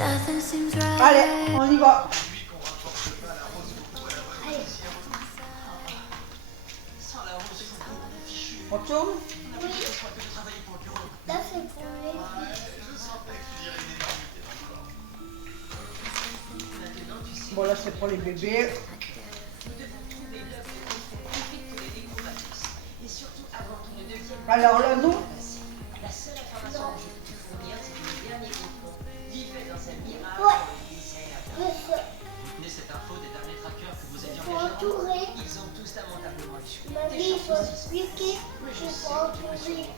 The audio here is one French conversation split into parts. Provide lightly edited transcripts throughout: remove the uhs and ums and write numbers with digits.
Allez, on y va. On tourne. Oui. Là, c'est pour les Bon, là, c'est pour les bébés. Alors là, nous, Cette info des derniers trackers que vous aviez faut entourer. ils ont tous lamentablement échoué. Ma vie, il faut expliquer. Je faut entourer.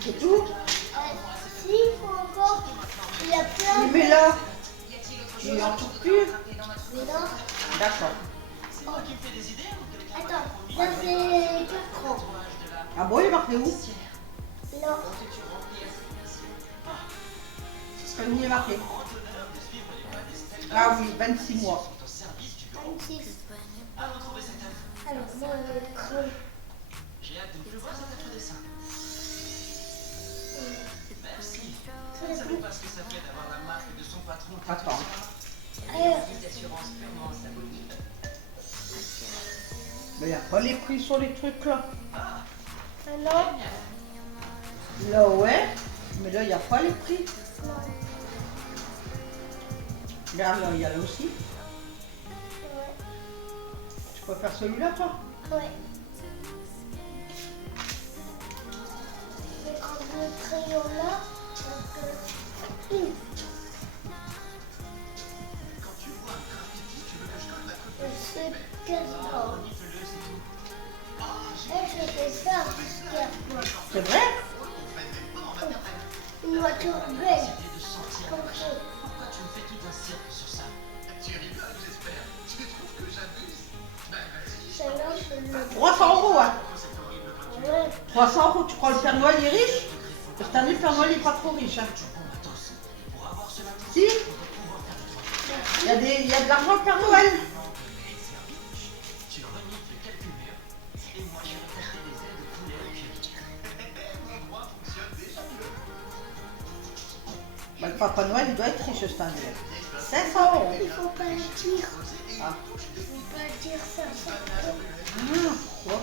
c'est tout. Si, il faut encore. Il y a plein Oui, de... mais là, il en trouve plus. Mais non. D'accord. Attends, ça c'est 4 ans. Ah bon, il est marqué où? Non. Comme il est marqué. Ah oui, 26 mois. 26. Alors, moi, creux. J'ai hâte de plus voir cet autre dessin. Merci. Vous savez pas ce que ça fait d'avoir la marque de son patron. Attends. D'assurance purement symbolique. Mais il n'y a pas les prix sur les trucs là. Ah non. Là, ouais. Mais là, il n'y a pas les prix. Non. Regarde, là, il y a là aussi. Ouais. Tu peux faire celui-là, toi? Ouais. Je vais prendre le crayon là. Parce que... C'est quasiment. Je fais ça. C'est vrai? Une voiture belle. Comme ça. Pourquoi tu me fais tout un cirque sur ça? Tu rigoles, j'espère. Tu trouves que j'abuse? Ben vas-y. Celle-là, je le... 300 euros, hein. Ouais. 300 euros, tu crois le Père Noël est riche? Cette année, le Père Noël n'est pas trop riche. Hein. Si? Il y a de l'argent au Père Noël. Tu renifles quelques murs et moi je vais t'acheter des ailes de poulet au curry. Mon droit fonctionne déjà mieux. Bah, le Papa Noël, il doit être riche cette année. 500 euros. Il faut pas le dire. Ah. Il faut pas dire ça. Pourquoi?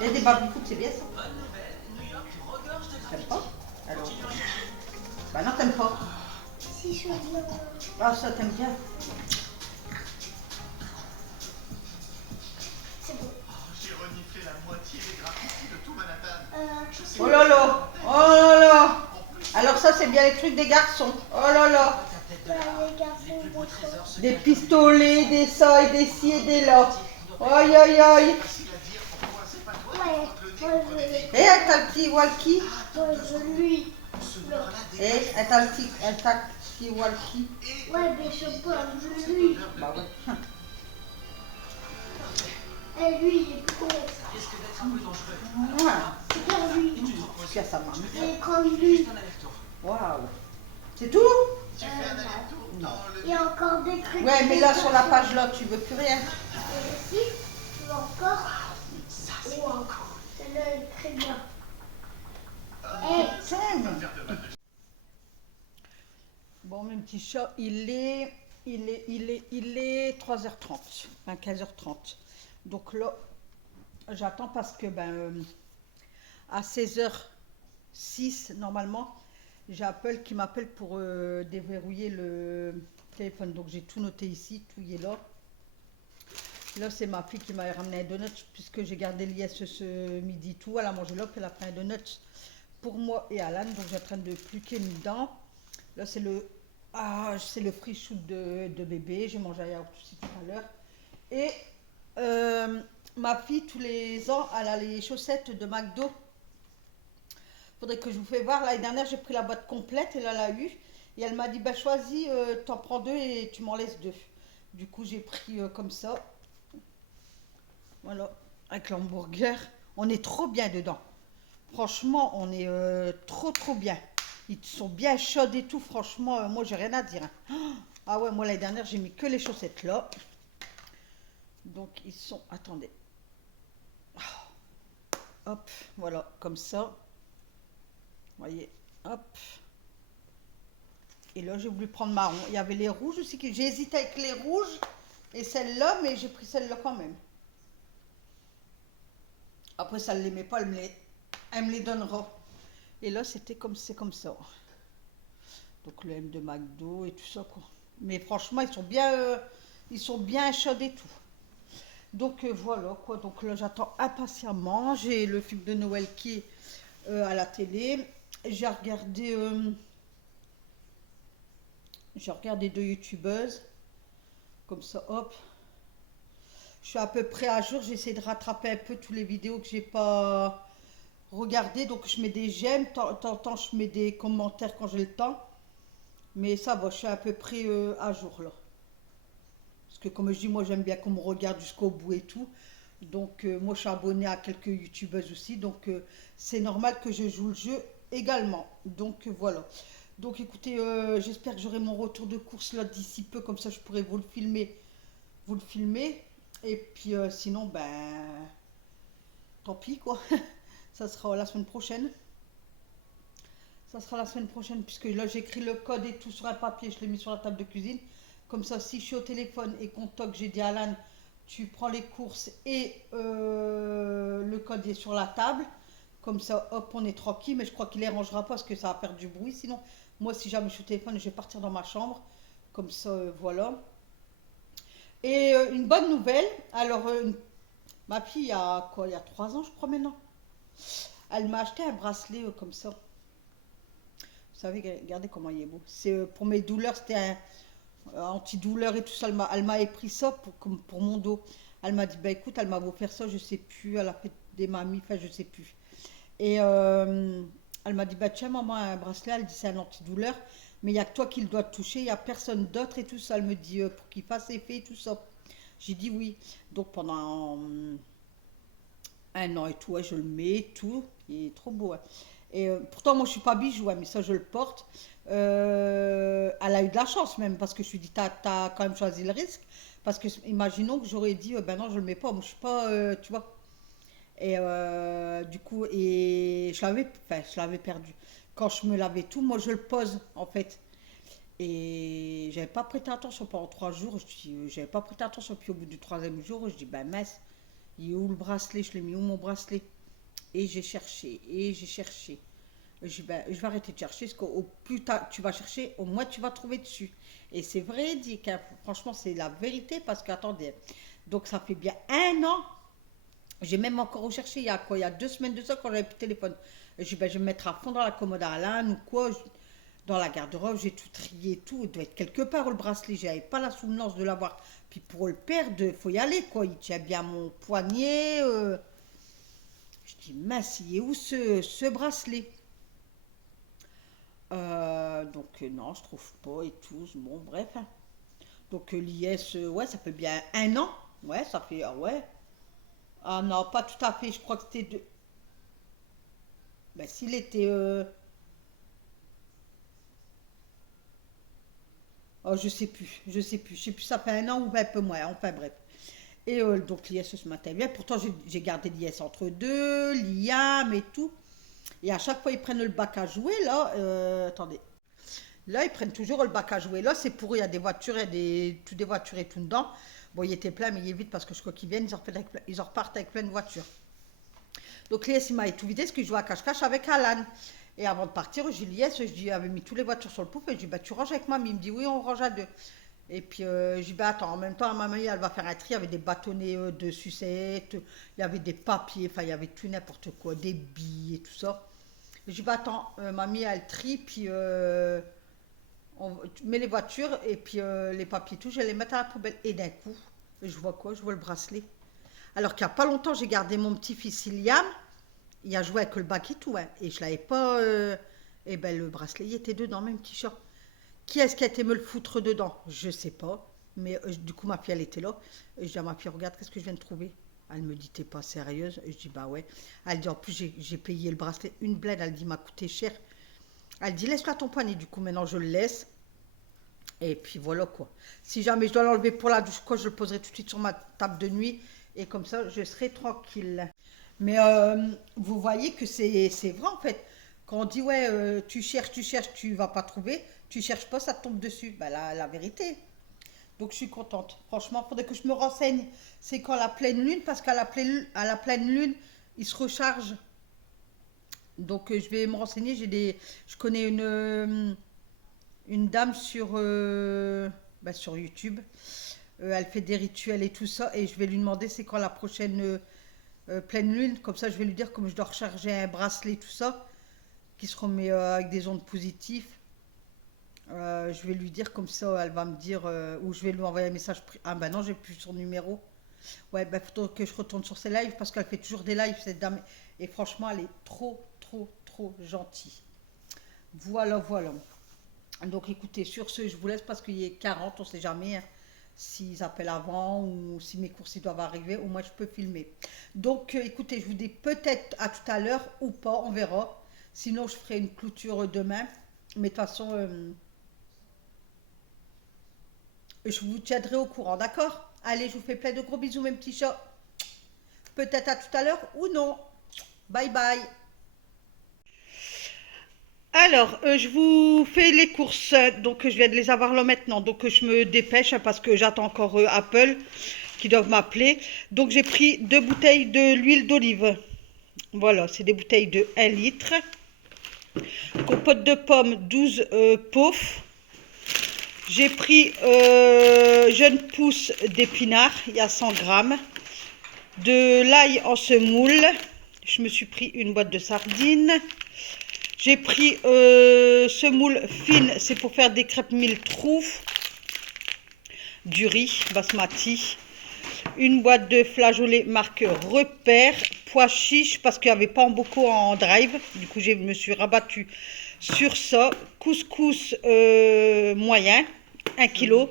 Il y a des baby-foot, c'est bien ça. Bonne nouvelle, New York regorge de T'aimes pas? Alors. Bah non, t'aimes pas. Si je viens... Ah, ça, t'aimes bien. C'est bon. J'ai reniflé la moitié des graffitis de tout Manhattan. Oh là là. Oh là là. Alors ça, c'est bien les trucs des garçons. Oh là là. Les garçons de France. Des pistolets, des ça et des ci et des là. Aïe aïe aïe. Ouais, moi je... Et un t'as le petit walkie. Moi je lui... Et un t'as le petit walkie. Ouais, mais je parle de lui. Bah ouais. Et lui, il est con. risque d'être un peu dangereux. Ouais. Regarde lui. Qui a sa main. Il est comme lui. Un aller-retour. Waouh. C'est tout? Tu fais un aller-retour dans le... Il y a encore des trucs. Ouais, mais là, sur la page là, tu veux plus rien. Si, tu veux encore. Wow. Celle-là est très bien. Tiens. Bon, mon petit chat, il est 3h30, enfin 15h30. Donc là, j'attends parce que à 16h06, normalement, j'ai Apple qui m'appelle pour déverrouiller le téléphone. Donc j'ai tout noté ici, tout y est là. Là, c'est ma fille qui m'a ramené un donut puisque j'ai gardé l'IS ce midi tout. Elle a mangé là, puis elle a pris un donut pour moi et Alan. Donc, j'ai en train de pluquer une dent. Là, c'est le free shoot de bébé. J'ai mangé un yaourt aussi tout à l'heure. Et ma fille, tous les ans, elle a les chaussettes de McDo. Faudrait que je vous fasse voir. L'année dernière, j'ai pris la boîte complète et là, elle a eu. Et elle m'a dit, bah, choisis, t'en prends 2 et tu m'en laisses 2. Du coup, j'ai pris comme ça. Voilà, avec l'hamburger. On est trop bien dedans. Franchement, on est trop bien. Ils sont bien chauds et tout. Franchement, moi, j'ai rien à dire. Ah ouais, moi, l'année dernière, j'ai mis que les chaussettes là. Donc, ils sont... Attendez. Hop, voilà, comme ça. Vous voyez, hop. Et là, j'ai voulu prendre marron. Il y avait les rouges aussi. J'ai hésité avec les rouges et celle-là, mais j'ai pris celle-là quand même. Après, ça ne l'aimait pas, elle me les donnera. Et là, c'est comme ça. Donc, le M de McDo et tout ça, quoi. Mais franchement, ils sont bien chauds et tout. Donc, voilà, quoi. Donc, là, j'attends impatiemment. J'ai le film de Noël qui est à la télé. J'ai regardé 2 youtubeuses. Comme ça, hop. Je suis à peu près à jour. J'essaie de rattraper un peu toutes les vidéos que j'ai pas regardées. Donc, je mets des j'aime. De temps en temps, je mets des commentaires quand j'ai le temps. Mais ça va, je suis à peu près à jour là. Parce que comme je dis, moi j'aime bien qu'on me regarde jusqu'au bout et tout. Donc moi je suis abonnée à quelques youtubeuses aussi. Donc c'est normal que je joue le jeu également. Donc voilà. Donc écoutez, j'espère que j'aurai mon retour de course là d'ici peu. Comme ça je pourrai vous le filmer. Et puis sinon, ben tant pis quoi. Ça sera la semaine prochaine. Ça sera la semaine prochaine, puisque là j'écris le code et tout sur un papier, je l'ai mis sur la table de cuisine. Comme ça, si je suis au téléphone et qu'on toque, j'ai dit à Alan, tu prends les courses et le code est sur la table. Comme ça, hop, on est tranquille. Mais je crois qu'il les rangera pas parce que ça va faire du bruit. Sinon, moi, si jamais je suis au téléphone, je vais partir dans ma chambre. Comme ça, voilà. Et une bonne nouvelle. Alors, ma fille, il y a 3 ans, je crois maintenant. Elle m'a acheté un bracelet comme ça. Vous savez, regardez comment il est beau. C'est pour mes douleurs, c'était un antidouleur et tout ça. Elle m'a pris ça pour mon dos. Elle m'a dit, bah écoute, elle m'a offert ça, je sais plus. Elle a fait des mamies, enfin je sais plus. Et elle m'a dit, bah tiens maman, un bracelet. Elle dit, c'est un antidouleur, mais il n'y a que toi qui le dois toucher, il n'y a personne d'autre et tout ça. Elle me dit, pour qu'il fasse effet et tout ça. J'ai dit oui. Donc pendant un an et tout, ouais, je le mets et tout. Il est trop beau. Ouais. Et pourtant, moi, je suis pas bijou, hein, mais ça, je le porte. Elle a eu de la chance même, parce que je lui dis, t'as quand même choisi le risque. Parce que, imaginons que j'aurais dit, ben non, je le mets pas. Moi, je suis pas, tu vois. Et du coup, je l'avais perdu. Quand je me lavais tout, moi, je le pose, en fait. Et j'avais pas prêté attention pendant 3 jours. J'avais pas prêté attention. Puis au bout du 3e jour, je dis, ben mince, il est où le bracelet? Je l'ai mis où mon bracelet? Et j'ai cherché, et j'ai cherché. Je dis, ben, je vais arrêter de chercher, parce qu'au plus tu vas chercher, au moins tu vas trouver dessus. Et c'est vrai, dit que franchement, c'est la vérité, parce que, attendez, donc ça fait bien 1 an. J'ai même encore recherché, il y a 2 semaines de ça, quand j'avais plus de téléphone. Je dis, ben, je vais me mettre à fond dans la commode à Alain, ou quoi, dans la garde-robe, j'ai tout trié, et tout. Il doit être quelque part, le bracelet, j'avais pas la souvenance de l'avoir. Puis pour le perdre, il faut y aller, quoi. Il tient bien mon poignet. Je dis, mince, il est où ce bracelet? Donc non, je trouve pas et tout. Bon, bref. Hein. Donc l'IS, ouais, ça fait bien 1 an. Ouais, ça fait, ah ouais. Ah non, pas tout à fait. Je crois que c'était deux. Ben s'il était, oh, je sais plus. Ça fait 1 an ou un peu moins. Enfin bref. Et donc l'IS ce matin bien. Pourtant j'ai gardé l'IS entre deux, l'IAM et tout. Et à chaque fois ils prennent le bac à jouer là. Attendez. Là ils prennent toujours le bac à jouer. Là c'est pour eux, il y a des voitures, il y a toutes des voitures et tout dedans. Bon il était plein mais il est vide parce que je crois qu'ils viennent, ils en repartent avec plein de voitures. Donc l'IS il m'a tout vidé parce que je jouais à cache-cache avec Alan. Et avant de partir, j'ai l'IS, il avait mis toutes les voitures sur le pouf et je dis bah tu ranges avec mamie. Il me dit oui on range à deux. Et puis je dis bah attends, en même temps ma mamie elle va faire un tri, il y avait des bâtonnets de sucettes, il y avait des papiers, enfin il y avait tout n'importe quoi, des billes et tout ça. Je dis bah attends, mamie elle trie, puis tu mets les voitures et puis les papiers tout, je vais les mettre à la poubelle. Et d'un coup, je vois quoi? Je vois le bracelet. Alors qu'il n'y a pas longtemps, j'ai gardé mon petit-fils Iliam, il a joué avec le bac et tout, hein, et je l'avais pas. Et ben le bracelet il était dedans, même petit chat. Qui est-ce qui a été me le foutre dedans? Je sais pas. Mais du coup, ma fille, elle était là. Et je dis à ma fille, regarde, qu'est-ce que je viens de trouver? Elle me dit, t'es pas sérieuse? Et je dis, bah ouais. Elle dit, en plus, j'ai payé le bracelet une bled. Elle dit, m'a coûté cher. Elle dit, laisse-la ton poignet. Du coup, maintenant, je le laisse. Et puis voilà quoi. Si jamais je dois l'enlever pour la douche, quoi, je le poserai tout de suite sur ma table de nuit. Et comme ça, je serai tranquille. Mais vous voyez que c'est vrai en fait. Quand on dit, ouais, tu cherches, tu vas pas trouver, tu cherches pas, ça te tombe dessus. Ben, la vérité. Donc, je suis contente. Franchement, il faudrait que je me renseigne. C'est quand la pleine lune, parce qu'à à la pleine lune, il se recharge. Donc, je vais me renseigner. Je connais une dame sur YouTube. Elle fait des rituels et tout ça. Et je vais lui demander c'est quand la prochaine pleine lune. Comme ça, je vais lui dire comme je dois recharger un bracelet, tout ça, qui se remet avec des ondes positives. Je vais lui dire comme ça, elle va me dire, ou je vais lui envoyer un message. Ah ben non, j'ai plus son numéro. Ouais, ben faut que je retourne sur ses lives parce qu'elle fait toujours des lives, cette dame. Et franchement, elle est trop, trop, trop gentille. Voilà, voilà. Donc écoutez, sur ce, je vous laisse parce qu'il est 40, on sait jamais, hein, s'ils appellent avant ou si mes courses ils doivent arriver, au moins je peux filmer. Donc écoutez, je vous dis peut-être à tout à l'heure ou pas, on verra. Sinon, je ferai une clôture demain. Mais de toute façon, je vous tiendrai au courant, d'accord? Allez, je vous fais plein de gros bisous, mes petits chats. Peut-être à tout à l'heure ou non. Bye bye. Alors, je vous fais les courses. Donc, je viens de les avoir là maintenant. Donc, je me dépêche hein, parce que j'attends encore Apple qui doivent m'appeler. Donc, j'ai pris 2 bouteilles de l'huile d'olive. Voilà, c'est des bouteilles de 1 litre. Compote de pommes, 12 pots. J'ai pris jeune pousse d'épinards, il y a 100 grammes. De l'ail en semoule. Je me suis pris une boîte de sardines. J'ai pris semoule fine, c'est pour faire des crêpes mille troufs. Du riz basmati. Une boîte de flageolets marque Repère. Pois chiches parce qu'il n'y avait pas en beaucoup en drive. Du coup, je me suis rabattue sur ça. Couscous moyen, 1 kg.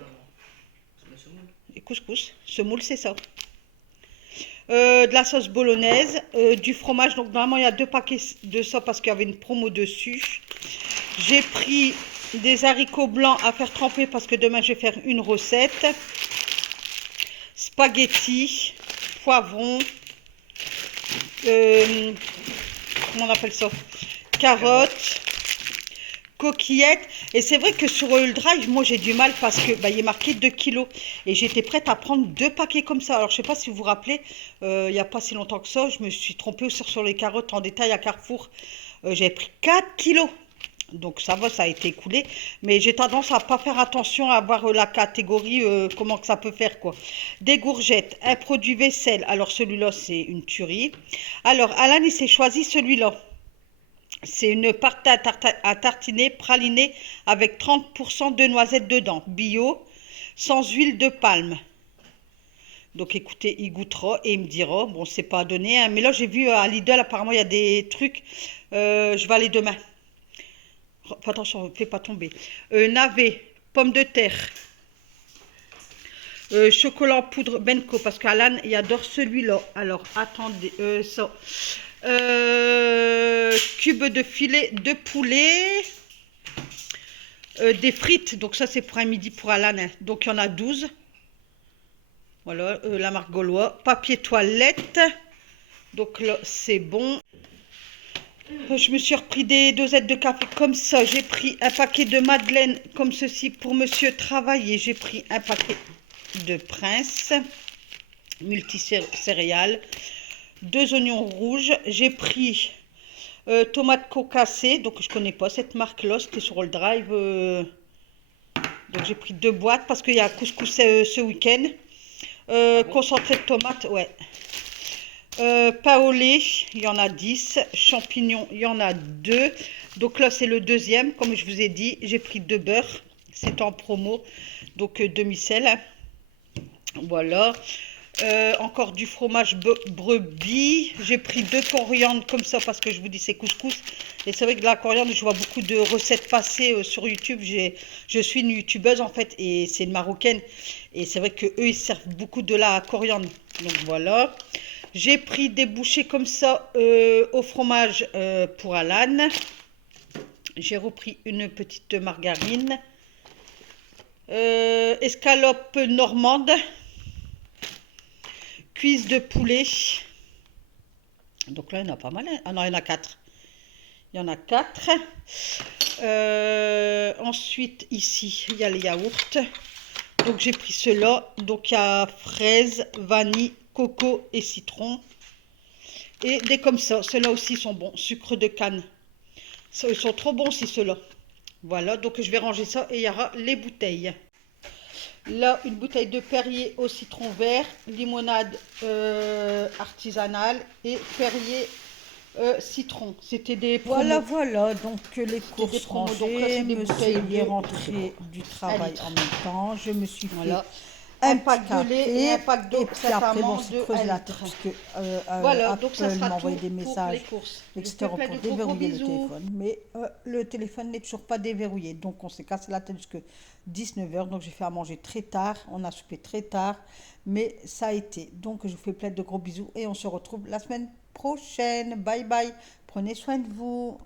Et couscous, semoule, c'est ça. De la sauce bolognaise, du fromage. Donc, normalement, il y a 2 paquets de ça parce qu'il y avait une promo dessus. J'ai pris des haricots blancs à faire tremper parce que demain, je vais faire une recette. Spaghettis, poivrons, comment on appelle ça? Carottes, coquillettes. Et c'est vrai que sur le drive, moi j'ai du mal parce que il est marqué 2 kilos. Et j'étais prête à prendre 2 paquets comme ça. Alors je sais pas si vous vous rappelez, il n'y a pas si longtemps que ça, je me suis trompée sur les carottes en détail à Carrefour. J'avais pris 4 kilos. Donc ça va, ça a été écoulé. Mais j'ai tendance à pas faire attention à voir la catégorie, comment que ça peut faire quoi. Des gourgettes, un produit vaisselle. Alors celui-là, c'est une tuerie. Alors Alan, il s'est choisi celui-là. C'est une pâte à tartiner pralinée avec 30% de noisettes dedans. Bio, sans huile de palme. Donc écoutez, il goûtera et il me dira. Bon, c'est pas donné, hein, mais là j'ai vu à Lidl, apparemment il y a des trucs. Je vais aller demain. Attention, ne fais pas tomber. Navet, pommes de terre, chocolat en poudre Benko, parce qu'Alan, il adore celui-là. Alors, attendez, ça. Cube de filet de poulet. Des frites, donc ça c'est pour un midi pour Alan. Hein. Donc il y en a 12. Voilà, la marque Gaulois. Papier toilette. Donc là, c'est bon. Je me suis repris des dosettes de café comme ça. J'ai pris un paquet de madeleine comme ceci pour monsieur travailler. J'ai pris un paquet de Prince multicéréales. 2 oignons rouges. J'ai pris tomates concassées. Donc je connais pas cette marque-là. C'était sur le drive. Donc j'ai pris 2 boîtes parce qu'il y a couscous ce week-end. Concentré de tomates, ouais. Pain au lait, il y en a 10. Champignons, il y en a 2. Donc là, c'est le deuxième. Comme je vous ai dit, j'ai pris 2 beurres. C'est en promo. Donc demi-sel. Voilà. Encore du fromage brebis. J'ai pris 2 coriandres comme ça parce que je vous dis c'est couscous. Et c'est vrai que la coriandre, je vois beaucoup de recettes passer sur YouTube. Je suis une youtubeuse en fait et c'est une marocaine. Et c'est vrai qu'eux, ils servent beaucoup de la coriandre. Donc voilà. J'ai pris des bouchées comme ça au fromage pour Alan. J'ai repris une petite margarine. Escalope normande. Cuisse de poulet. Donc là, il y en a pas mal. Hein. Ah non, il y en a 4. Il y en a 4. Ensuite, ici, il y a les yaourts. Donc, j'ai pris ceux-là. Donc, il y a fraise, vanille, coco et citron. Et des comme ça. Ceux-là aussi sont bons. Sucre de canne. Ils sont trop bons aussi, ceux-là. Voilà. Donc, je vais ranger ça. Et il y aura les bouteilles. Là, une bouteille de Perrier au citron vert. Limonade artisanale. Et Perrier citron. C'était des promos. Voilà, donc les courses promos, donc là, rangées, c'est des monsieur bouteilles il est de- rentré du travail litre. en même temps, je me suis fait Voilà. un Un pack petit de lait et un pack d'eau et puis après, bon, Saint-Amand c'est de creuse 1 la litre. tête parce que Voilà, Apple donc ça sera m'envoyait tout des pour messages, les courses. Je vous etc. fais plein pour de gros déverrouiller le bisous. téléphone. Mais le téléphone n'est toujours pas déverrouillé, donc on s'est cassé la tête jusqu'à 19h, donc j'ai fait à manger très tard, on a soupé très tard, mais ça a été. Donc je vous fais plein de gros bisous et on se retrouve la semaine prochaine. Bye bye, prenez soin de vous.